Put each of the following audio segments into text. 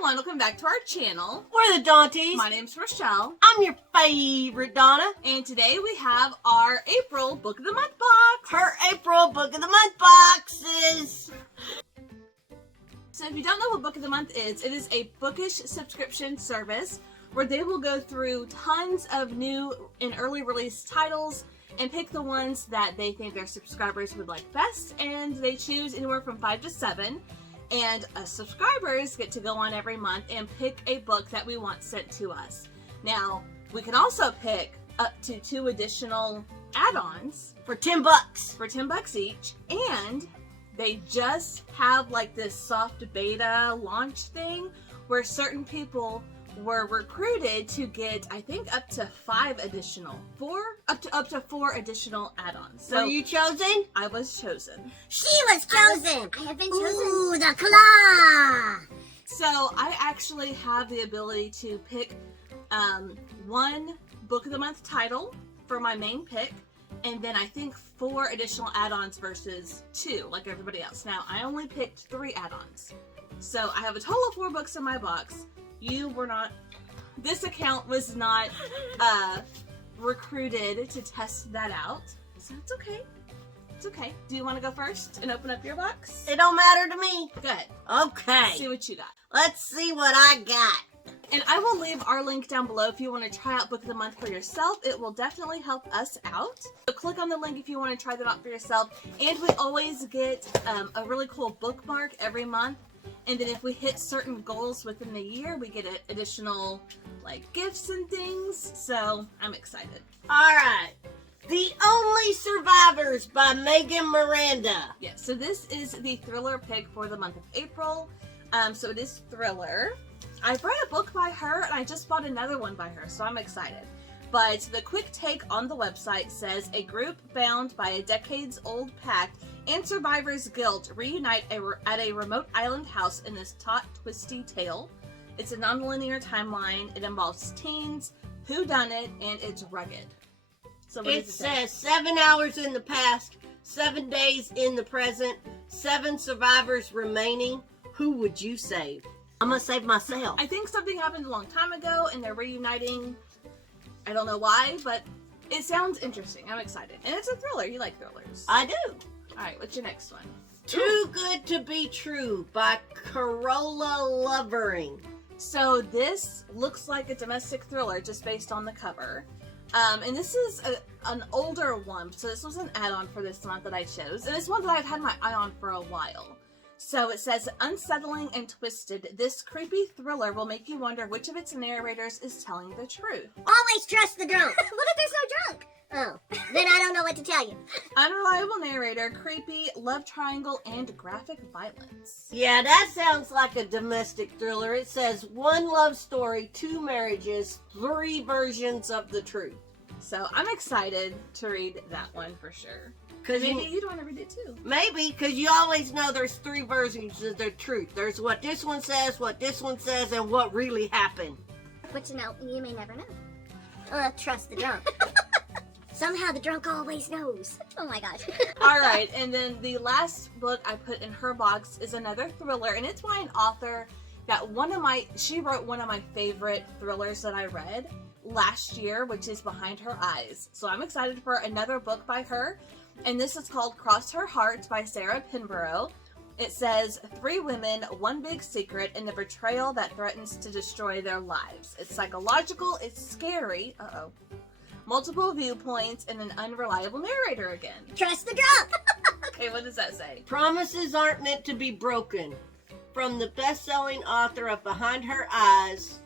everyone, welcome back to our channel. We're the Dawnties. My name's Rochelle. I'm your favorite Donna. And today we have our April Book of the Month box. Her April Book of the Month boxes. So if you don't know what Book of the Month is, it is a bookish subscription service where they will go through tons of new and early release titles and pick the ones that they think their subscribers would like best, and they choose anywhere from 5 to 7. And subscribers get to go on every month and pick a book that we want sent to us. Now, we can also pick up to 2 additional add-ons For $10. for $10 each, and they just have like this soft beta launch thing where certain people were recruited to get, I think, up to 4 additional add-ons. So Were you chosen? I was chosen. She was chosen. I have been chosen. Ooh, the claw. So I actually have the ability to pick one Book of the Month title for my main pick, and then I think 4 additional add-ons versus 2, like everybody else. Now, I only picked 3 add-ons. So I have a total of 4 books in my box. This account was not recruited to test that out. So it's okay. It's okay. Do you want to go first and open up your box? It don't matter to me. Good. Okay. Let's see what you got. Let's see what I got. And I will leave our link down below if you want to try out Book of the Month for yourself. It will definitely help us out. So click on the link if you want to try that out for yourself. And we always get a really cool bookmark every month. And then if we hit certain goals within the year, we get additional like gifts and things. So I'm excited. All right. The Only Survivors by Megan Miranda. Yeah, so this is the thriller pick for the month of April. So it is thriller. I've read a book by her, and I just bought another one by her, so I'm excited. But the quick take on the website says, a group bound by a decades-old pact and survivor's guilt reunite at a remote island house in this taut, twisty tale. It's a non-linear timeline. It involves teens, whodunit, and it's rugged. So what It does it say? says 7 hours in the past, 7 days in the present, 7 survivors remaining. Who would you save? I'm going to save myself. I think something happened a long time ago, and they're reuniting. I don't know why, but it sounds interesting. I'm excited. And it's a thriller. You like thrillers. I do. All right, what's your next one? Too Good to Be True by Corolla Lovering. So this looks like a domestic thriller just based on the cover. And this is an older one, so this was an add-on for this month that I chose. And it's one that I've had my eye on for a while. So it says, unsettling and twisted, this creepy thriller will make you wonder which of its narrators is telling the truth. Always trust the drunk. What if there's no drunk? Oh, then I don't know what to tell you. Unreliable narrator, creepy, love triangle, and graphic violence. Yeah, that sounds like a domestic thriller. It says 1 love story, 2 marriages, 3 versions of the truth. So I'm excited to read that one for sure. Cause Maybe you'd want to read it too. Maybe, because you always know there's 3 versions of the truth. There's what this one says, and what really happened. But you may never know. Trust the drunk. Somehow the drunk always knows. Oh my gosh. All right, and then the last book I put in her box is another thriller, and it's by an author that she wrote one of my favorite thrillers that I read last year, which is Behind Her Eyes. So I'm excited for another book by her, and this is called Cross Her Heart by Sarah Pinborough. It says 3 women, 1 big secret, and the betrayal that threatens to destroy their lives. It's psychological, it's scary, multiple viewpoints, and an unreliable narrator again. Trust the drunk. Okay, what does that say? Promises aren't meant to be broken. From the best-selling author of Behind Her Eyes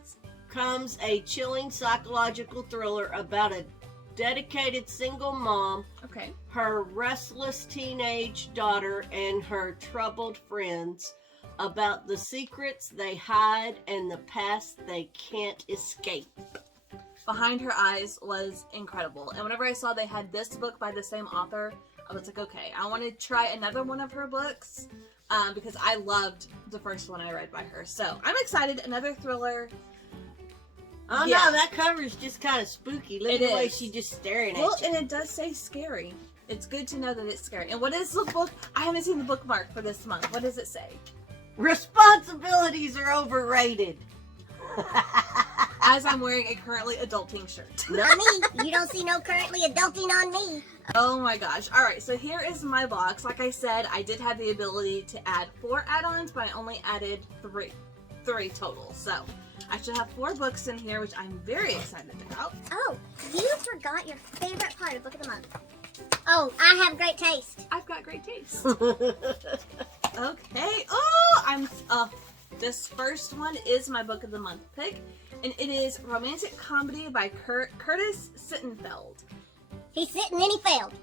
comes a chilling psychological thriller about a dedicated single mom, Okay. her restless teenage daughter, and her troubled friends, about the secrets they hide and the past they can't escape. Behind Her Eyes was incredible. And whenever I saw they had this book by the same author, I was like, okay, I want to try another one of her books because I loved the first one I read by her. So I'm excited. Another thriller. Oh Yeah. no, that cover is just kind of spooky. Look at the way she's just staring at Well, you. and it does say scary. It's good to know that it's scary. And what is the book? I haven't seen the bookmark for this month. What does it say? Responsibilities are overrated. As I'm wearing a currently adulting shirt. Not me. You don't see no currently adulting on me. Oh my gosh. Alright, so here is my box. Like I said, I did have the ability to add 4 add-ons, but I only added 3 total. So I should have 4 books in here, which I'm very excited about. Oh, you forgot your favorite part of Book of the Month. Oh, I have great taste. I've got great taste. Okay. Oh, this first one is my Book of the Month pick, and it is romantic comedy by Curtis Sittenfeld. He's sitting and he failed.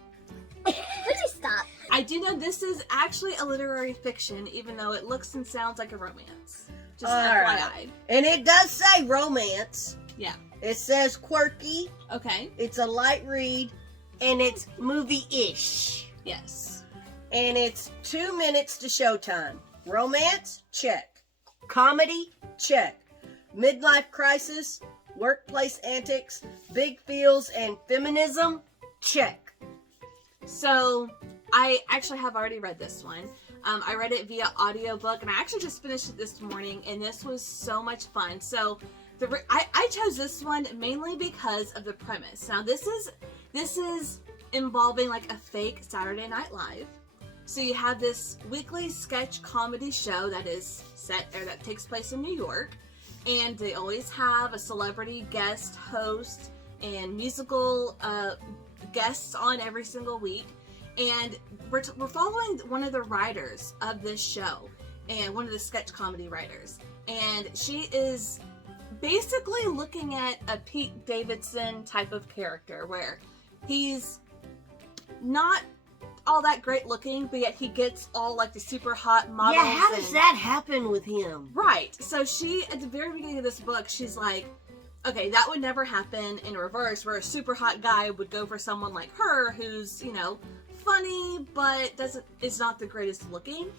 Would you stop? I do know this is actually a literary fiction, even though it looks and sounds like a romance. Just FYI. And it does say romance. Yeah. It says quirky. Okay. It's a light read. And it's movie-ish. Yes. And it's 2 minutes to showtime. Romance? Check. Comedy? Check. Midlife crisis? Workplace antics? Big feels and feminism? Check. So, I actually have already read this one. I read it via audiobook, and I actually just finished it this morning, and this was so much fun. So, I chose this one mainly because of the premise. Now, this is involving like a fake Saturday Night Live. So you have this weekly sketch comedy show that is set, or that takes place in New York, and they always have a celebrity guest host and musical guests on every single week. And we're following one of the writers of this show, and one of the sketch comedy writers, and she is basically looking at a Pete Davidson type of character where he's not all that great looking, but yet he gets all like the super hot models. Yeah, how does that happen with him? Right. So she, at the very beginning of this book, she's like, okay, that would never happen in reverse, where a super hot guy would go for someone like her who's, you know, funny, but is not the greatest looking.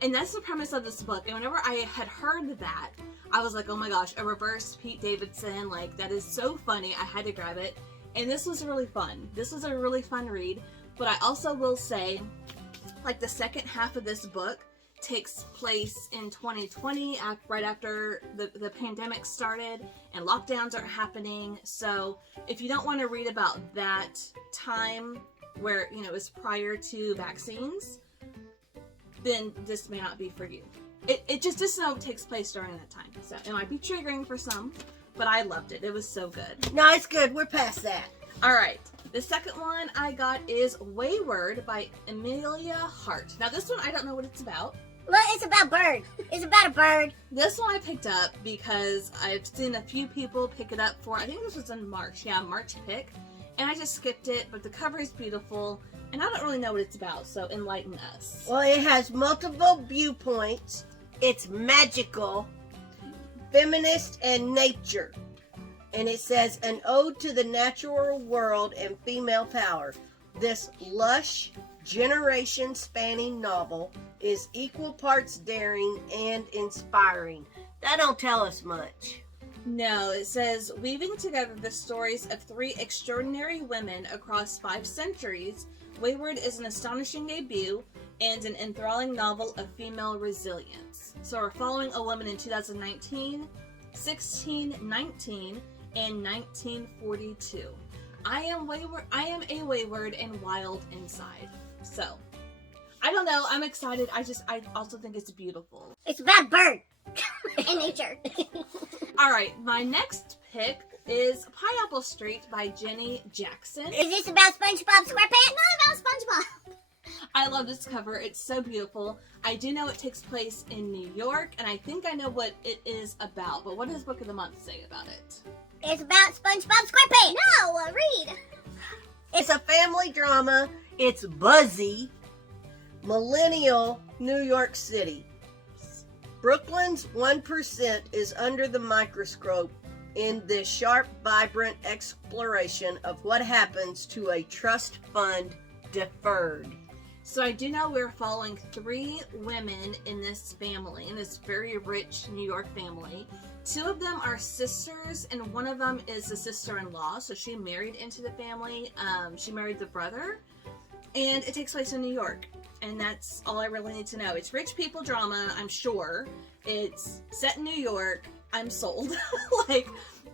And that's the premise of this book. And whenever I had heard that, I was like, oh my gosh, a reverse Pete Davidson, like, that is so funny. I had to grab it. And this was really fun. This was a really fun read. But I also will say, like, the second half of this book takes place in 2020, right after the pandemic started and lockdowns are happening. So if you don't want to read about that time where, you know, it was prior to vaccines, then this may not be for you. It just takes place during that time. So it might be triggering for some, but I loved it. It was so good. No, it's good. We're past that. All right. The second one I got is Wayward by Amelia Hart. Now this one, I don't know what it's about. Well, it's about bird. It's about a bird. This one I picked up because I've seen a few people pick it up for, I think this was in March. Yeah, March pick. And I just skipped it, but the cover is beautiful. And I don't really know what it's about, so enlighten us. Well, it has multiple viewpoints. It's magical, feminist, and nature. And it says, an ode to the natural world and female power. This lush, generation-spanning novel is equal parts daring and inspiring. That don't tell us much. No, it says, weaving together the stories of 3 extraordinary women across 5 centuries, Wayward is an astonishing debut and an enthralling novel of female resilience. So we're following a woman in 2019, 1619, and 1942. I am a wayward and wild inside. So, I don't know. I'm excited. I also think it's beautiful. It's about bird and nature. All right, my next pick is Pineapple Street by Jenny Jackson. Is this about SpongeBob SquarePants? Not about SpongeBob. I love this cover. It's so beautiful. I do know it takes place in New York, and I think I know what it is about. But what does Book of the Month say about it? It's about SpongeBob SquarePants. No, read. It's a family drama. It's buzzy. Millennial New York City. Brooklyn's 1% is under the microscope in this sharp, vibrant exploration of what happens to a trust fund deferred. So I do know we're following 3 women in this family, in this very rich New York family. 2 of them are sisters, and one of them is a sister-in-law. So she married into the family. She married the brother, and it takes place in New York. And that's all I really need to know. It's rich people drama, I'm sure. It's set in New York. I'm sold. Like,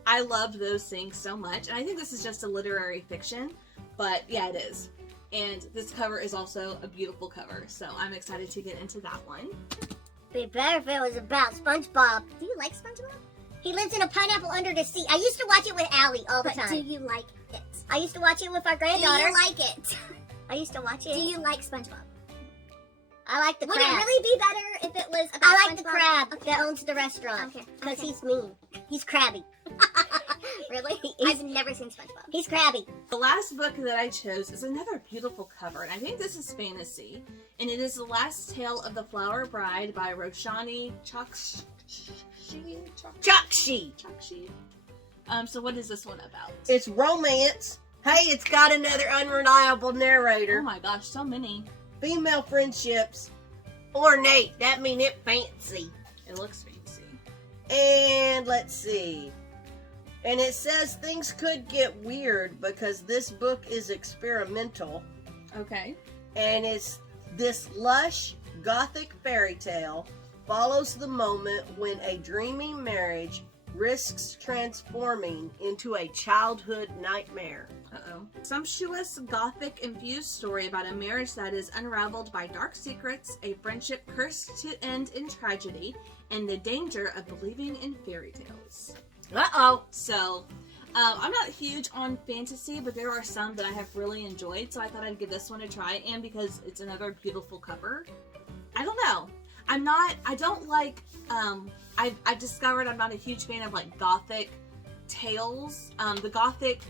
I love those things so much. And I think this is just a literary fiction, but yeah, it is. And this cover is also a beautiful cover, so I'm excited to get into that one. Be better if it was about SpongeBob. Do you like SpongeBob? He lives in a pineapple under the sea. I used to watch it with Allie all the time. Do you like it? I used to watch it with our granddaughter. Do you like it? I used to watch it. Do you like SpongeBob? I like the Would crab. it really be better if it was about I like the SpongeBob? crab Okay. that owns the restaurant. Okay. Because Okay. he's mean. He's crabby. Really? He's- I've never seen SpongeBob. He's crabby. The last book that I chose is another beautiful cover, and I think this is fantasy. And it is The Last Tale of the Flower Bride by Roshani Chakshi. So what is this one about? It's romance. Hey, it's got another unreliable narrator. Oh my gosh, so many. Female friendships. Ornate. That mean it fancy. It looks fancy. And let's see. And it says things could get weird because this book is experimental. Okay. And it's this lush gothic fairy tale follows the moment when a dreamy marriage risks transforming into a childhood nightmare. Uh-oh. Sumptuous gothic-infused story about a marriage that is unraveled by dark secrets, a friendship cursed to end in tragedy, and the danger of believing in fairy tales. Uh-oh. So, I'm not huge on fantasy, but there are some that I have really enjoyed, so I thought I'd give this one a try, and because it's another beautiful cover. I don't know. I don't like, I've discovered I'm not a huge fan of, like, gothic tales. The gothic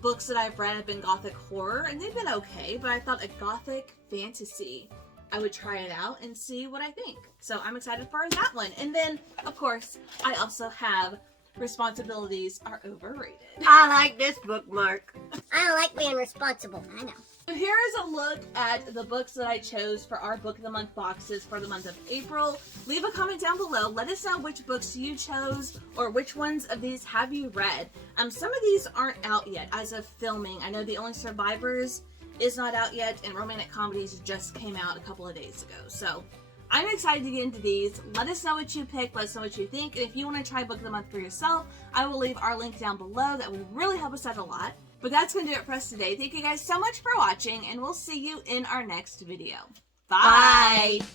books that I've read have been gothic horror, and they've been okay, but I thought a gothic fantasy, I would try it out and see what I think. So I'm excited for that one. And then, of course, I also have Responsibilities Are Overrated. I like this bookmark. I don't like being responsible. I know. So here is a look at the books that I chose for our Book of the Month boxes for the month of April. Leave a comment down below. Let us know which books you chose or which ones of these have you read. Some of these aren't out yet as of filming. I know The Only Survivors is not out yet, and Romantic Comedies just came out a couple of days ago. So I'm excited to get into these. Let us know what you pick. Let us know what you think. And if you want to try Book of the Month for yourself, I will leave our link down below. That would really help us out a lot. But that's going to do it for us today. Thank you guys so much for watching, and we'll see you in our next video. Bye! Bye.